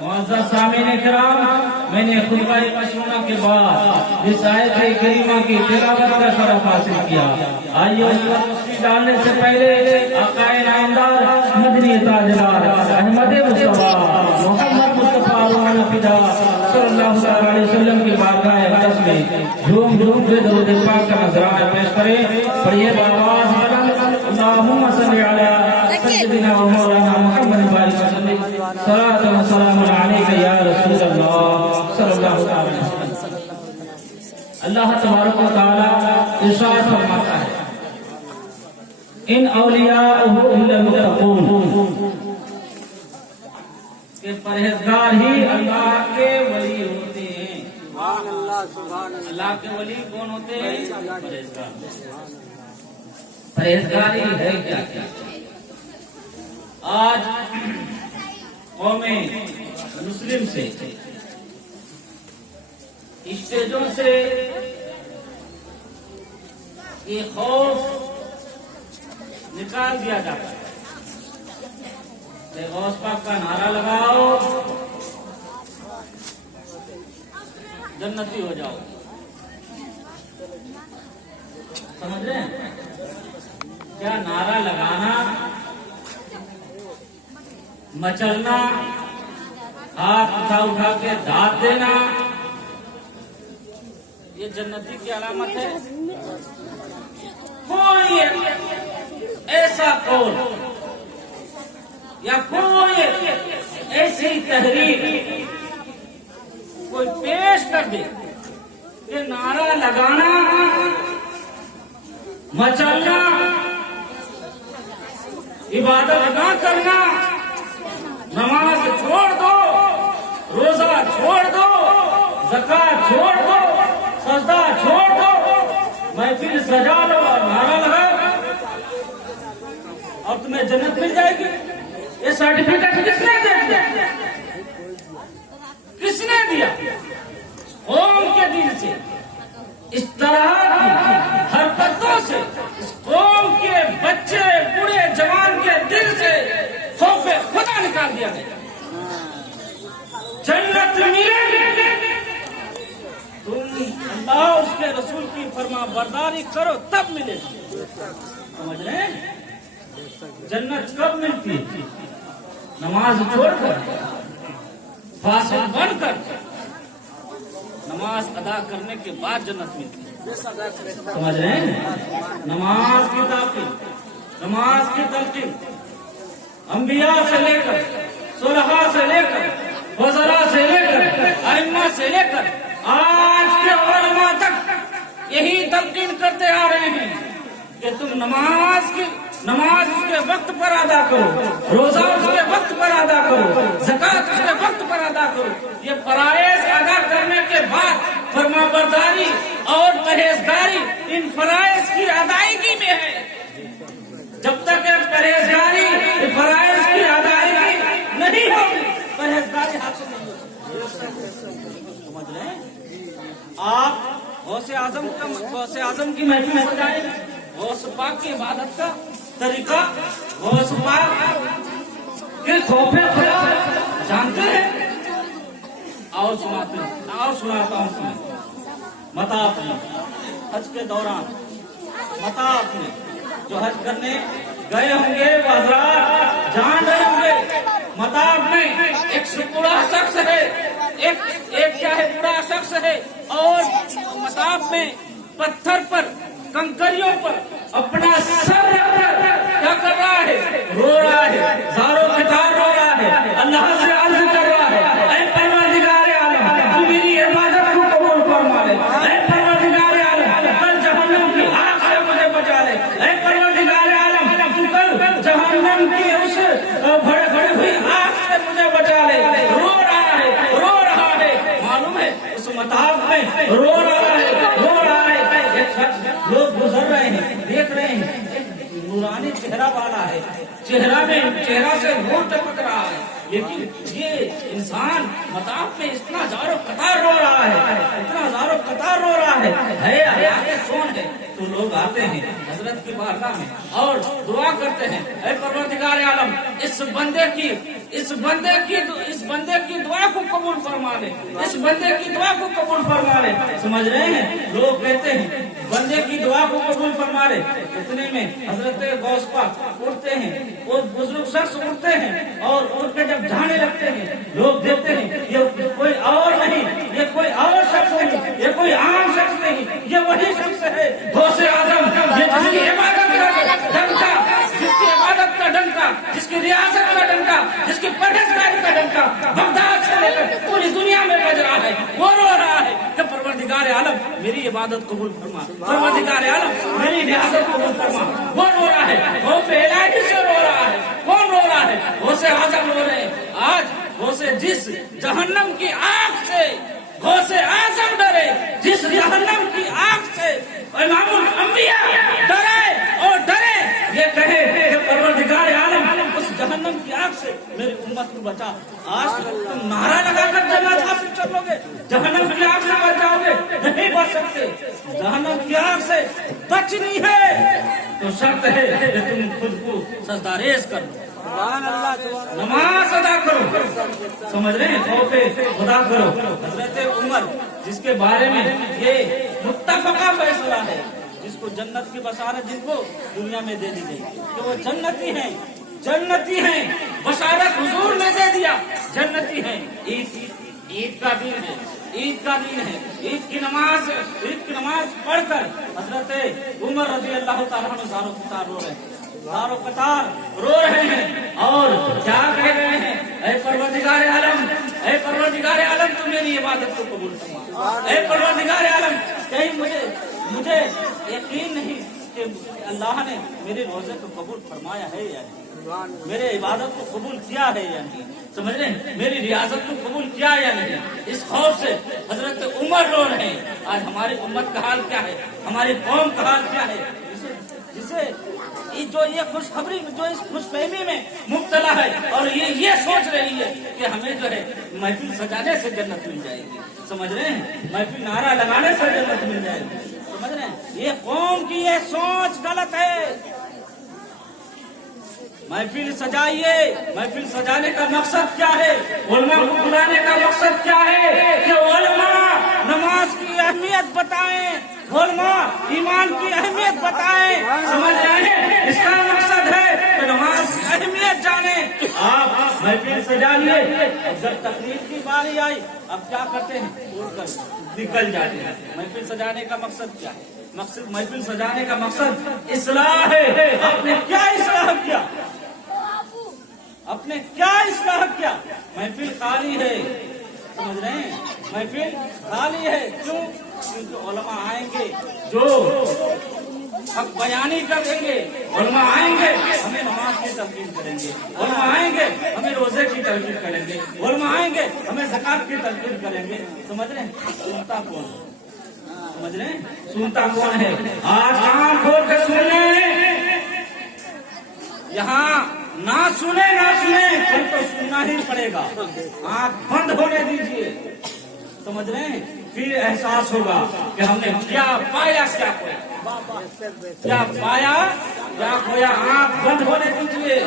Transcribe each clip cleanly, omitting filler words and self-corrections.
मुअज़्ज़ज़ सामीन इकराम, मैंने खुतबा मशरूना के बाद इस आयत करीमा की तिलावत का शरफ हासिल किया। आइए उस पर तस्वीर डालने से पहले आक़ाए नामदार मदनी ताजदार अहमद मुस्तफा मोहम्मद मुस्तफा रूहाना फिदा सल्लल्लाहु अलैहि वसल्लम की बारगाह अक़दस में झूम झूम के दरूद पाक का नजराना पेश करें। पढ़िए बावाज़ अल्लाहुम्मा सल्लि अला सय्यिदिना व मौलाना मुहम्मद बारिक वसल्लम सलातो व सलामुन अलैका या रसूल अल्लाह सल्लल्लाहु अलैहि वसल्लम। अल्लाह तबारक व तआला इरशाद फरमाता है, इन औलियाहु इल्लल मुत्तक़ून, कि परहेजगार ही अल्लाह के वली होते हैं। अल्लाह के वली कौन होते हैं? परहेजगार। परहेजगारी है क्या? आज कौमे मुस्लिम से स्टेजों से ये खौफ निकाल दिया जाता है। गौस पाक का नारा लगाओ, जन्नती हो जाओ। समझ रहे हैं? क्या नारा लगाना, मचलना, हाथ उठा उठा के दाद देना, ये जन्नती की अलामत है? कोई ऐसा कौल या कोई ऐसी तहरीर कोई पेश कर दे कि नारा लगाना, मचलना, इबादत ना करना, नमाज छोड़ दो, रोजा छोड़ दो, ज़कात छोड़ दो, सजदा छोड़ दो, महफिल सजा लो और नारा लगाओ और तुम्हें जन्नत मिल जाएगी। ये सर्टिफिकेट किसने दिया? किसने दिया? कौम के दिल से इस तरह की हरकतों से इस कौम के बच्चे बूढ़े जवान के दिल से खौफे खुदा निकाल दिया गया। जन्नत मिलेगी तुम अल्लाह उसके रसूल की फरमा बरदारी करो तब मिलेगी। समझ रहे हैं? जन्नत कब मिलती है? नमाज छोड़कर, फासिल बनकर, नमाज अदा करने के बाद जन्नत मिलती है। समझ रहे हैं? नमाज की ताकीद, नमाज की तलकीन अंबिया से लेकर, सुलहा से लेकर, वज़रा से लेकर, अइम्मा से लेकर आज के उलमा तक यही तलकीन करते आ रहे हैं कि तुम नमाज उसके वक्त पर अदा करो, रोजा उसके वक्त पर अदा करो, ज़कात उसके वक्त पर अदा करो। ये फराइज़ अदा करने के बाद फरमाबरदारी और परहेजगारी इन फराइज़ की अदायगी में है। जब तक परहेजगारी फराइज़ की अदायगी नहीं होगी, परहेजगारी हासिल नहीं होगी। समझ रहे हैं? आप गौसे आजम की महफिल में सजाएं। गौस पाक की इबादत का तरीका, गौस पाक के खौफे खुदा जानते हैं। आओ सुनाता हूँ। मताफ में हज के दौरान मताफ में जो हज करने गए होंगे वो हज़रात जान रहे होंगे। मताफ में एक बूढ़ा शख्स है, एक क्या है, बूढ़ा शख्स है और मताफ में पत्थर पर, कंकरियों पर अपना सर रखकर क्या कर रहा है? रो रहा है, ज़ारो क़ितार रो रहा है, अल्लाह से अर्ज़ कर रहा है, ऐ परवरदिगार आलम तू मेरी इबादत को कबूल फरमा ले, ऐ परवरदिगार आलम कल जहन्नम की आग से मुझे बचा ले, ऐ परवरदिगार आलम तू कल जहन्नम की उस भड़क हुई आग से मुझे बचा ले। रो रहा है, मालूम है उस मताब में रो रहा है। लोग गुजर रहे हैं, देख रहे हैं, नूरानी चेहरा वाला है, चेहरा से नूर टपक रहा है, लेकिन ये इंसान मताब में इतना ज़ारो कतार रो रहा है, आगे कौन है? तो लोग आते हैं हजरत की बारगाह में और दुआ करते हैं, ऐ परवरदिगार आलम इस बंदे की दुआ कबूल फरमा ले, इस बंदे की दुआ को कबूल फरमा ले। समझ रहे हैं? लोग कहते हैं बंदे की दुआ को कबूल फरमा ले। इतने में हजरत गौस पाक उठते हैं, वो बुजुर्ग शख्स उठते हैं और उठ के जब जाने लगते हैं, लोग देखते हैं ये कोई और नहीं, ये कोई और शख्स नहीं, ये कोई आम शख्स नहीं, ये वही शख्स है गौसे आजम, ये जिसकी इबादत का डंका, जिसकी इबादत का डंका, जिसकी रियासत का डंका, जिसकी परहेजगारी का डंका बगदाद से लेकर पूरी दुनिया में बज रहा है। वो रो रहा है कि परवरदिगार आलम मेरी इबादत कबूल फरमा, परवरदिगार आलम मेरी रियासत कबूल फरमा। वो रो रहा है, वो इलाही से रो रहा है। कौन रो रहा है? गौसे आजम रो रहे हैं। आज गौसे जिस जहन्नम की आग से गौसे आजम डरे, जिस जहन्नम की आग से इमामुल अंबिया डरे और डरे, ये कहे कि परवरदिगार आलम उस जहन्नम की आग से मेरी उम्मत को बचा। आज तुम नारा लगाकर जन्नत हासिल कर लोगे, जहन्नम की आग से बच जाओगे? नहीं बच सकते। जहन्नम की आग से बचनी है तो शर्त है कि तुम खुद को सजदारेज कर लो, नमाज अदा करो। समझ रहे हैं? खौफे खुदा करो। हजरत उमर जिसके बारे में ये मुत्तफका फैसला है, जिसको जन्नत की बशारत जिनको दुनिया में दे दी गई कि वो जन्नती हैं, जन्नती हैं, बशारत हुजूर ने दे दिया, जन्नती हैं। ईद का दिन है, ईद का दिन है, ईद की नमाज पढ़कर हजरत उमर रज़ी अल्लाह तआला अन्हु ज़ारो कतार रो रहे हैं, ज़ारो कतार रो रहे हैं और क्या कह रहे हैं? ऐ परवरदिगार आलम, ऐ परवरदिगार आलम तू मेरी इबादत को कबूल फरमा। ऐ परवरदिगार आलम कहीं मुझे यकीन नहीं कि अल्लाह ने मेरे रोजे को कबूल फरमाया है या नहीं, मेरे इबादत को कबूल किया है या नहीं। समझ रहे हैं? मेरी रियासत को कबूल किया या नहीं। इस खौफ से हजरत उमर रो रहे हैं। आज हमारी उम्मत का हाल क्या है, हमारी कौम का हाल क्या है, जिसे जो ये खुशखबरी, जो इस खुशफहमी में मुब्तला है और ये सोच रही है कि हमें जो है महफिल सजाने से जन्नत मिल जाएगी। समझ रहे हैं? महफिल नारा लगाने से जन्नत मिल जाएगी। समझ रहे हैं? ये कौम की ये सोच गलत है। महफिल सजाइए, महफिल सजाने का मकसद क्या है? उलमा को बुलाने का मकसद क्या है? कि उलमा नमाज की अहमियत बताएं, उलमा ईमान की अहमियत बताएं। समझ रहे हैं? इसका मकसद है कि नमाज की अहमियत जाने। आप महफिल सजा लिए, जब तकरीर की बारी आई अब क्या करते हैं? उड़कर निकल जाते हैं। महफिल सजाने का मकसद क्या है? महफिल सजाने का मकसद इस्लाह है। आपने क्या इस्लाह किया? अपने क्या इस्लाह किया? महफिल खाली है। समझ रहे हैं? महफिल खाली है। क्यों? क्योंकि उलमा आएंगे जो हक बयानी कर देंगे, उलमा आएंगे हमें नमाज की तलकीन करेंगे, उलमा आएंगे हमें रोजे की तलकीन करेंगे, उलमा आएंगे हमें ज़कात की तलकीन करेंगे। समझ रहे हैं? सुनता कौन है? समझ रहे हैं? सुनता कौन है? आज कान खोल के सुन लें। यहाँ ना सुने कल तो सुनना ही पड़ेगा। आँख बंद होने दीजिए। समझ रहे हैं? फिर एहसास होगा कि हमने क्या पाया, क्या खोया, क्या पाया, क्या खोया। आँख बंद होने दीजिए।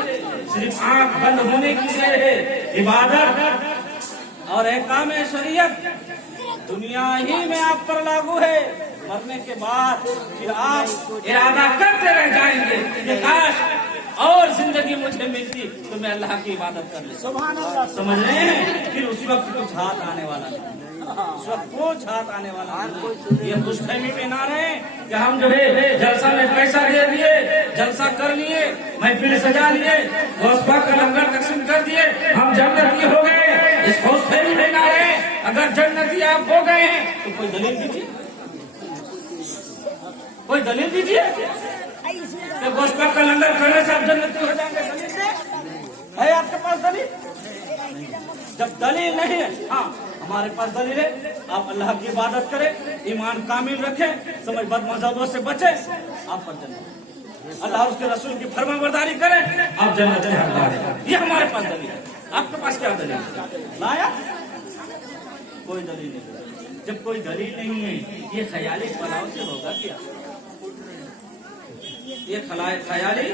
सिर्फ आँख बंद होने की देर है। इबादत और अहकाम शरीयत दुनिया ही में आप पर लागू है। मरने के बाद फिर आप इरादा करते रह जाएंगे कि काश और जिंदगी मुझे मिलती तो मैं अल्लाह की इबादत कर ले। सुभान अल्लाह। समझ रहे हैं? फिर उस वक्त कुछ हाथ आने वाला नहीं, उस वक्त कुछ हाथ आने वाला नहीं। ये खुशफहमी में ना रहे कि हम जो है जलसा में पैसा दे दिए, जलसा कर लिए, महफिल सजा लिए, गौसपा का लंगर तकसीम कर दिए, हम जन्नती हो गए। इस खुशफहमी में ना रहे। अगर जन्नती आप हो गए हैं तो कोई दलील दीजिए, कोई दलील दीजिए कि गौसपा का लंगर करने से आप जन्नती हो जाएंगे। दलील है आपके पास दलील? जब दलील नहीं है, हाँ हमारे पास दलील है। आप अल्लाह की इबादत करें, ईमान कामिल रखें, समझ बद मज़हबों से बचे, आप पर जन्नत। अल्लाह उसके रसूल की फरमाबरदारी करें, आप जन्नत के हकदार हैं। ये हमारे पास दलील है। आपके पास क्या दलील लाया? कोई दलील नहीं। जब कोई दलील नहीं है, ये ख्याली फलाव से होगा क्या? ये ख्याली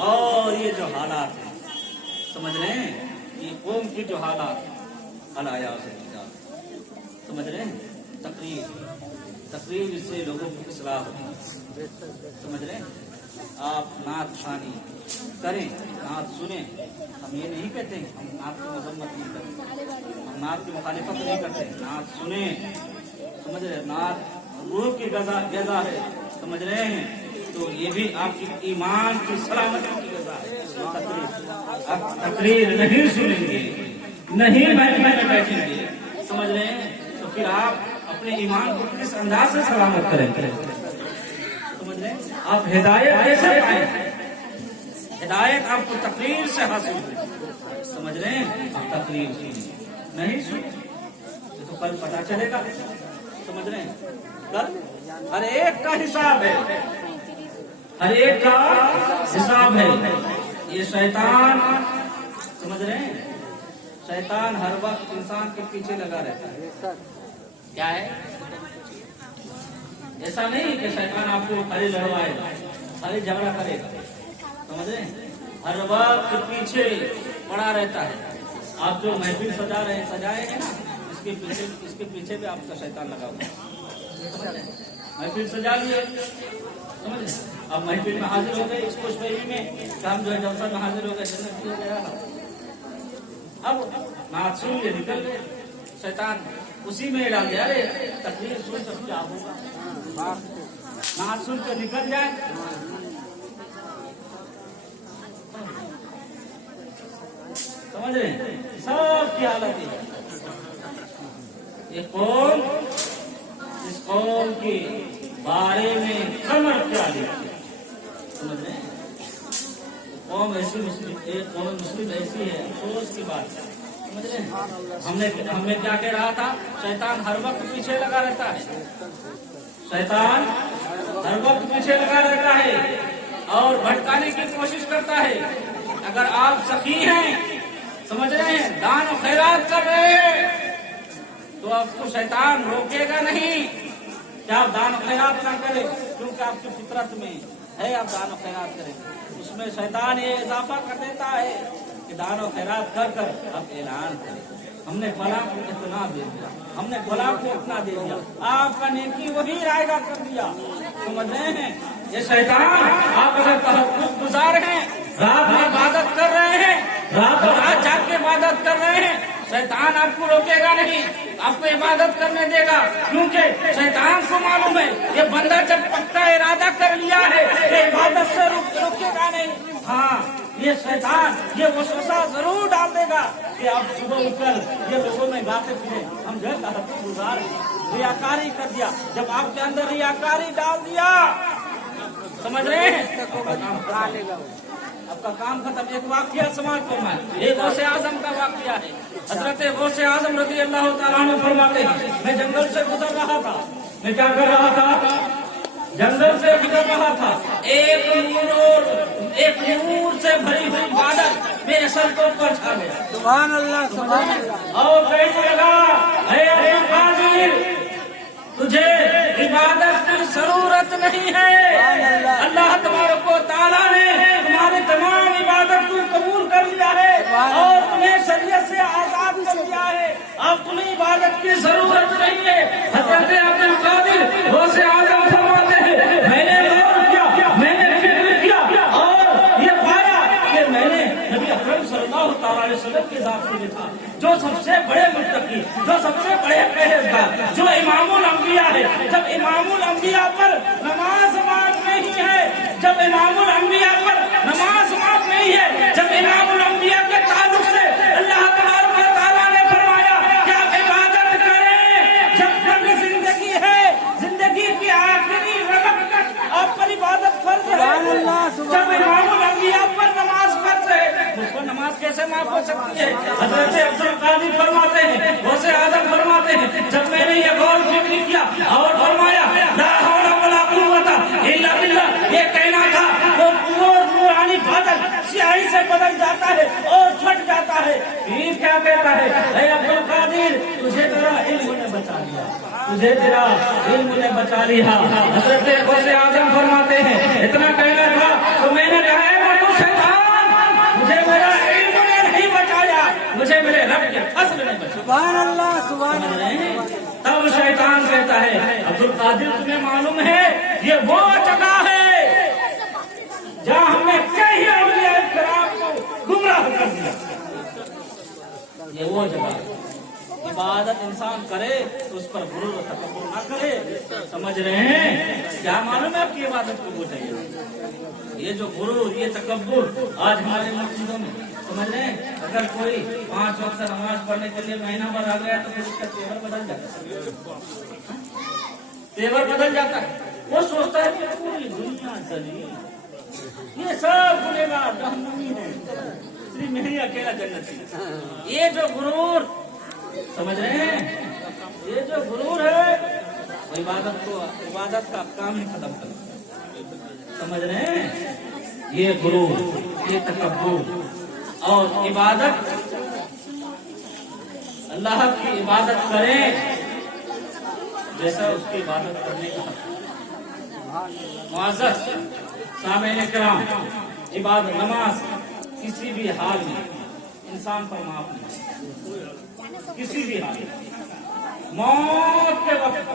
और ये जो हालात है, समझ रहे हैं? ये कौम की जो हालात, अलाया से समझ रहे हैं। तकरीर इससे लोगों की इस्लाह होती है, समझ रहे हैं। आप नात खानी करें, नात सुने। हम ये नहीं कहते हम नात की मजम्मत नहीं करते, हम नात की मुखालिफत नहीं करते, नात सुने, समझ रहे। नात रूह की गजा है, समझ रहे हैं। तो ये भी आपकी ईमान की सलामती की गजा है। आप तकरीर नहीं सुनेंगे, नहीं महफिल में बैठेंगे, समझ रहे हैं, तो फिर आप अपने ईमान को किस अंदाज से सलामत करेंगे, समझ रहे हैं। आप हिदायत कैसे पाएंगे? हिदायत आपको तकरीर से हासिल होगी, समझ रहे हैं। आप तकरीर सुनिए, नहीं सुने तो कल पता चलेगा, समझ रहे हैं। कल हर एक का हिसाब है, हर एक का हिसाब है। ये शैतान, समझ रहे हैं, शैतान हर वक्त इंसान के पीछे लगा रहता है। क्या है? ऐसा नहीं कि शैतान आपको खाली लड़वाएगा, खाली झगड़ा करेगा, समझ रहे हैं। हर वक्त पीछे पड़ा रहता है। आप जो महफिल सजा रहे हैं, सजाएंगे ना, इसके पीछे भी आपका शैतान लगा हुआ है। महफिल सजा लिए, समझ रहे। अब महफिल में हाजिर हो गए, इस खुशबरी में हम जो है जलसा में हाजिर हो गए, जन्नत हो गया। अब नात सुन के निकल गए, शैतान उसी में डाल दिया। अरे तकरीर सुन कर क्या होगा, नात सुन कर निकल जाए। समझ रहे हैं, सब की हालत है। ये कौम, इस कौम के बारे में कमर क्या लिखी, समझ रहे हैं। कौम ऐसी मुस्लिम ऐसी है, अफसोस की बात है, समझ रहे हैं। हमने क्या कह रहा था? शैतान हर वक्त पीछे लगा रहता है, शैतान हर वक्त पीछे लगा रहता है और भटकाने की कोशिश करता है। अगर आप सखी हैं, समझ रहे हैं, दान और खैरात कर रहे हैं, तो आपको शैतान रोकेगा नहीं कि आप दान और खैरात ना करें, क्योंकि आपकी फितरत में है आप दान और खैरात करें। उसमें शैतान ये इजाफा कर देता है कि दान और खैरात कर कर अब ऐलान करें, हमने गुलाम को इतना दे दिया, हमने गुलाम को इतना दे दिया, आपका नेकी वही रायगा कर दिया, समझ रहे हैं। ये शैतान, आप अगर तहज्जुद गुजार हैं, रात में इबादत कर रहे हैं, रात जाग के इबादत कर रहे हैं, शैतान आपको रोकेगा नहीं, आपको इबादत करने देगा, क्योंकि शैतान को मालूम है ये बंदा जब पक्का इरादा कर लिया है ये इबादत से रुकेगा नहीं। हाँ, ये शैतान ये वसवसा जरूर डाल देगा कि आप सुबह उठकर ये लोगों में गाते फिरे, हम जो तहज्जुद गुजार रियाकारी कर दिया। जब आपके अंदर रियाकारी डाल दिया, समझ रहे हैं, आपका काम खत्म। एक वाकया समाज को है, एक गौसे आजम का वाकया है। हजरत गौसे आजम रज़ी अल्लाह तआला अन्हु फरमाते हैं, मैं जंगल से गुजर रहा था, मैं क्या कर रहा था? जंगल से गुजर रहा था। एक नूर से भरी हुई बादल मेरे सर को ऊपर छा गया। सुभान अल्लाह, सुभान अल्लाह। और कहने लगा, तुझे इबादत की जरूरत नहीं है, अल्लाह तबारक व तआला ने तुम्हारी तमाम इबादत को कबूल कर लिया है और तुम्हें शरीयत से आजाद कर दिया है, अब तुम्हें इबादत की जरूरत नहीं है। हज़रत अब्दुल कादिर गौसे आज़म फरमाते हैं, मैंने गौर किया, मैंने फिक्र किया और ये पाया कि मैंने नबी अकरम सल्लल्लाहु अलैहि वसल्लम के ज़ात से देखा, जो सबसे बड़े मुत्तकी, जो सबसे बड़े परहेज़गार, जो इमामुल अंबिया है। जब इमामुल अंबिया पर नमाज माफ नहीं है, जब इमामुल अंबिया पर नमाज माफ नहीं है, जब इमामुल अंबिया के ताल्लुक से अल्लाह तबारक व तआला ने फरमाया कि आप इबादत करें जब तक जिंदगी है, जिंदगी की आखिरी रगत तक आप पर इबादत फर्ज है। जब इमामुल अंबिया पर नमाज फर्ज है, उसको नमाज कैसे माफ हो सकती है? हज़रत अब्दुल कादिर फरमाते हैं, गौसे आज़म फरमाते हैं, जब मैंने ये गौर फिक्र किया और फरमाया ला हौला वला कुव्वता इल्ला बिल्लाह, ये कहना था वो नूरानी बादल स्याही से बदल जाता है और फट जाता है। फिर क्या कहता है, ऐ अब्दुल कादिर, तुझे तेरा इल्म ने बचा लिया, तुझे तेरा इल्म ने बचा लिया। हज़रत गौसे आज़म फरमाते हैं, इतना कहना था तो मैंने कहा, मुझे मेरा इल्म ने नहीं बचाया, مجھے میرے رب کے فضل میں بچا۔ سبحان اللہ سبحان سمجھ اللہ۔ رہے ہیں؟ تب شیطان کہتا ہے عبد القادر تمہیں معلوم ہے یہ وہ جگہ ہے جہاں ہم نے کئی اولیاء کرام کو گمراہ کر دیا۔ یہ وہ جگہ ہے، عبادت انسان کرے تو اس پر غرور و تکبر نہ کرے۔ سمجھ رہے ہیں؟ کیا معلوم ہے آپ کی عبادت کو وہ چاہیے؟ یہ جو غرور، یہ تکبر آج ہمارے مسجدوں میں، سمجھ رہے ہیں؟ اگر کوئی 5 وقت نماز پڑھنے کے لیے مہینہ بھر آ گیا تو پھر اس کا تیور بدل جاتا ہے، تیور بدل جاتا ہے۔ وہ سوچتا ہے کہ پوری دنیا چلی، یہ سب گنہگار جہنمی ہیں، صرف میں ہی اکیلا جنتی۔ یہ جو غرور، سمجھ رہے ہیں، یہ جو غرور ہے وہ عبادت کا کام ہی ختم کر دیتا ہے۔ سمجھ رہے ہیں؟ یہ غرور، یہ تکبر، اور عبادت، اللہ کی عبادت کریں جیسا اس کی عبادت کرنے کا حق۔ معزز سامعین کرام، عبادت نماز کسی بھی حال میں انسان پر معاف نہیں، کسی بھی حال میں، موت کے وقت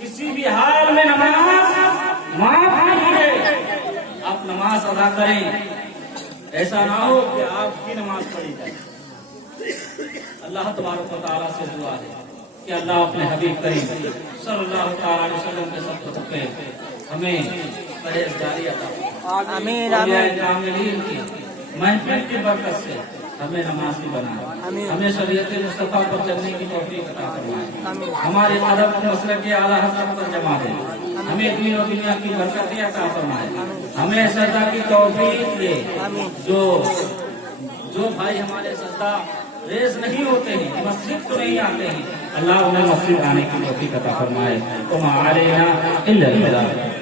کسی بھی حال میں نماز معاف نہیں ہے۔ آپ نماز ادا کریں، ایسا نہ ہو کہ آپ کی نماز پڑھی جائے۔ اللہ تبارک و تعالیٰ سے دعا ہے کہ اللہ اپنے حبیب کریم صلی اللہ تعالیٰ علیہ وسلم کے صدقے پہ ہمیں پرہیزگاری عطا فرمائے۔ آمین اولیاء آمین کاملین کی محفل کی برکت سے ہمیں نمازی بنائے، آمین۔ ہمیں شریعت مصطفیٰ پر چلنے کی توفیق عطا فرمائے، آمین۔ ہمارے ادب مسلک کے اعلیٰ حضرت پر جمع دے، ہمیں دین و دنیا کی برکتیں عطا فرمائے، ہمیں سجدہ کی توفیق دے۔ جو بھائی ہمارے سجدہ ریز نہیں ہوتے ہیں، مسجد کو نہیں آتے ہیں، اللہ انہیں مسجد آنے کی توفیق عطا فرمائے۔ وما علینا الا البلاغ۔